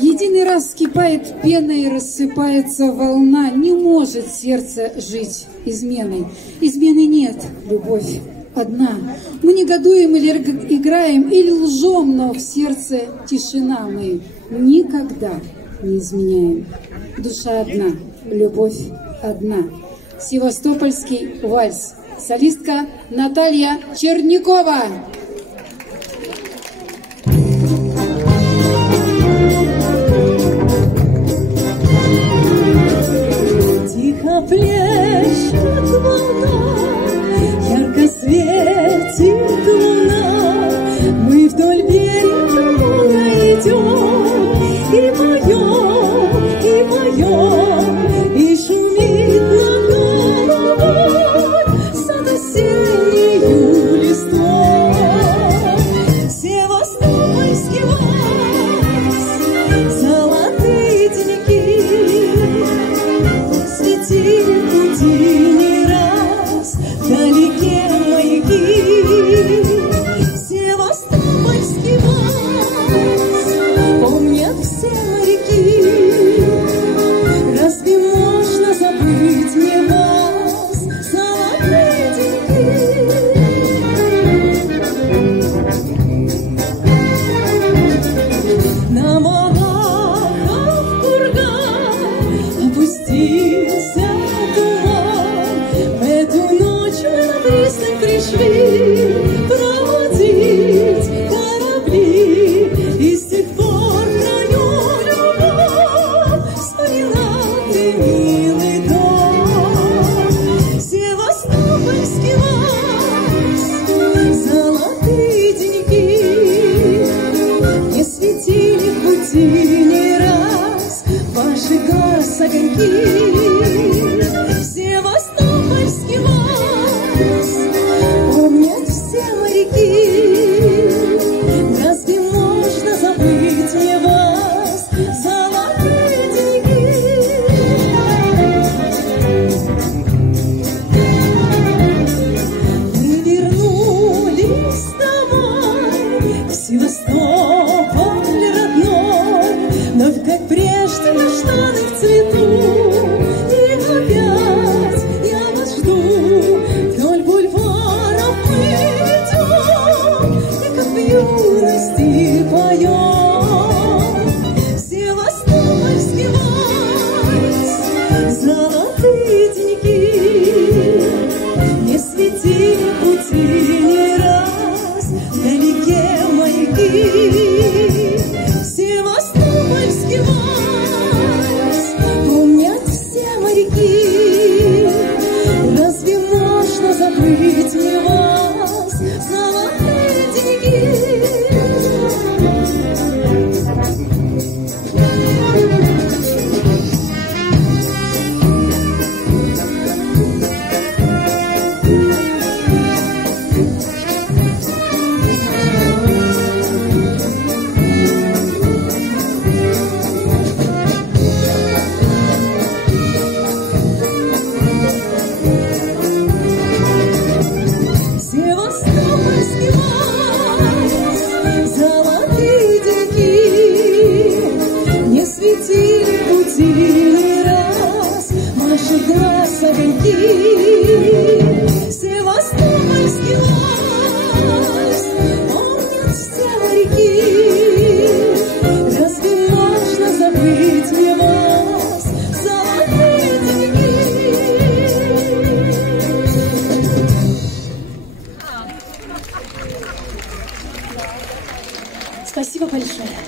Единый раз вскипает пена и рассыпается волна. Не может сердце жить изменой. Измены нет, любовь одна. Мы негодуем или играем, или лжем, но в сердце тишина. Мы никогда не изменяем. Душа одна, любовь одна. Севастопольский вальс. Солистка Наталья Чернякова. Тихо плещет волна, ярко светит луна. Мы вдоль берега идем и поем, и шумит над головой сад осеннею листвой. Севастопольский вальс, золотые деньги светили пути не раз, вдалеке маяки. Севастопольский вальс помнят все моряки. Разве можно забыть мне вас, золотые деньги? На Малахов курган опустился туман. Эту ночь мы на пристань пришли проводить корабли, и с тех пор мою любовь вспоминал ты, милый дом. Севастопольский вальс, золотые деньги не светили пути не раз ваши глаз огоньки. Севастопольский вальс помнят все моряки. Разве можно забыть мне вас, золотые деньги? Мы вернулись домой в Севастополь родной, вновь как прежде каштаны в цвету. И опять я вас жду, вдоль бульваров мы идем, и как в юности поем. Севастопольский вальс, золотые деньги не светили пути не раз, вдалеке маяки. Севастопольский вальс помнят все моряки. Разве можно забыть мне вас, золотые деньги? Севастопольский вальс, золотые деньги не светили пути не раз ваши глаз огоньки. Севастопольский вальс помнят все моряки. Разве можно забыть мне вас, золотые деньги? Спасибо большое.